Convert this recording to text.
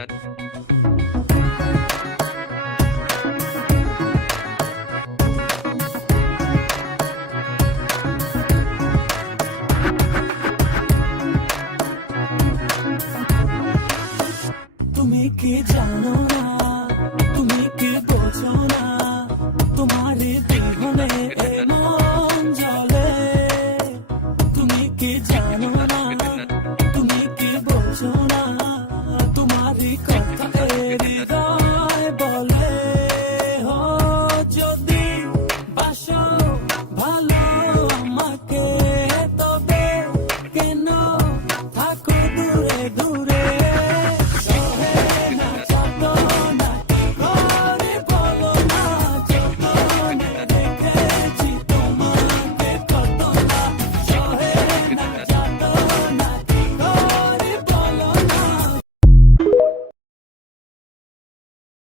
তুমি কি জানো না, তুমি কি বোঝো না, তোমার বিহনে মন জ্বলে। তুমি কি জানো না, তুমি কি বোঝো না, তোমার কথা